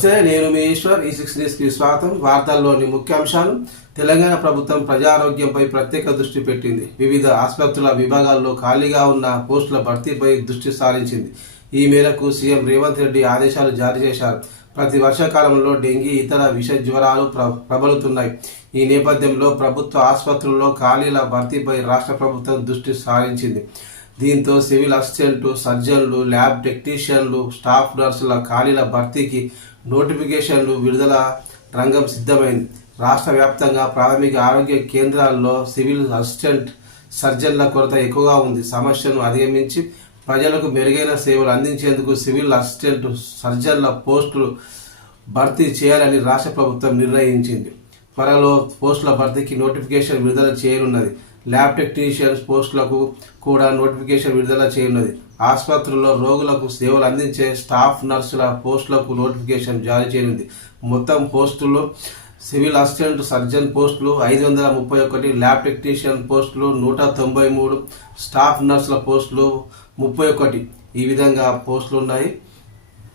నమస్తే, నేను మీ ఈశ్వర్. ఈ6 న్యూస్కి స్వాగతం. వార్తల్లోని ముఖ్యాంశాలు. తెలంగాణ ప్రభుత్వం ప్రజారోగ్యంపై ప్రత్యేక దృష్టి పెట్టింది. వివిధ ఆసుపత్రుల విభాగాల్లో ఖాళీగా ఉన్న పోస్టుల భర్తీపై దృష్టి సారించింది. ఈ మేరకు సీఎం రేవంత్ రెడ్డి ఆదేశాలు జారీ చేశారు. ప్రతి వర్షాకాలంలో డెంగీ, ఇతర విష జ్వరాలు ప్రబలుతున్నాయి. ఈ నేపథ్యంలో ప్రభుత్వ ఆసుపత్రుల్లో ఖాళీల భర్తీపై రాష్ట్ర ప్రభుత్వం దృష్టి సారించింది. దీంతో సివిల్ అసిస్టెంట్లు, సర్జన్లు, ల్యాబ్ టెక్నీషియన్లు, స్టాఫ్ నర్సుల ఖాళీల భర్తీకి నోటిఫికేషన్లు విడుదల రంగం సిద్ధమైంది. రాష్ట్ర వ్యాప్తంగా ప్రాథమిక ఆరోగ్య కేంద్రాల్లో సివిల్ అసిస్టెంట్, సర్జన్ల కొరత ఎక్కువగా ఉంది. సమస్యను అధిగమించి ప్రజలకు మెరుగైన సేవలు అందించేందుకు సివిల్ అసిస్టెంట్, సర్జన్ల పోస్టులు భర్తీ చేయాలని రాష్ట్ర ప్రభుత్వం నిర్ణయించింది. త్వరలో పోస్టుల భర్తీకి నోటిఫికేషన్ విడుదల చేయనున్నది. ల్యాబ్ టెక్నీషియన్స్ పోస్టులకు కూడా నోటిఫికేషన్ విడుదల చేయనున్నది. ఆసుపత్రుల్లో రోగులకు సేవలు అందించే స్టాఫ్ నర్సుల పోస్టులకు నోటిఫికేషన్ జారీ చేయనుంది. మొత్తం పోస్టులు సివిల్ అసిస్టెంట్, సర్జన్ పోస్టులు 531, ల్యాబ్ టెక్నీషియన్ పోస్టులు 193, స్టాఫ్ నర్సుల పోస్టులు 31. ఈ విధంగా పోస్టులు ఉన్నాయి.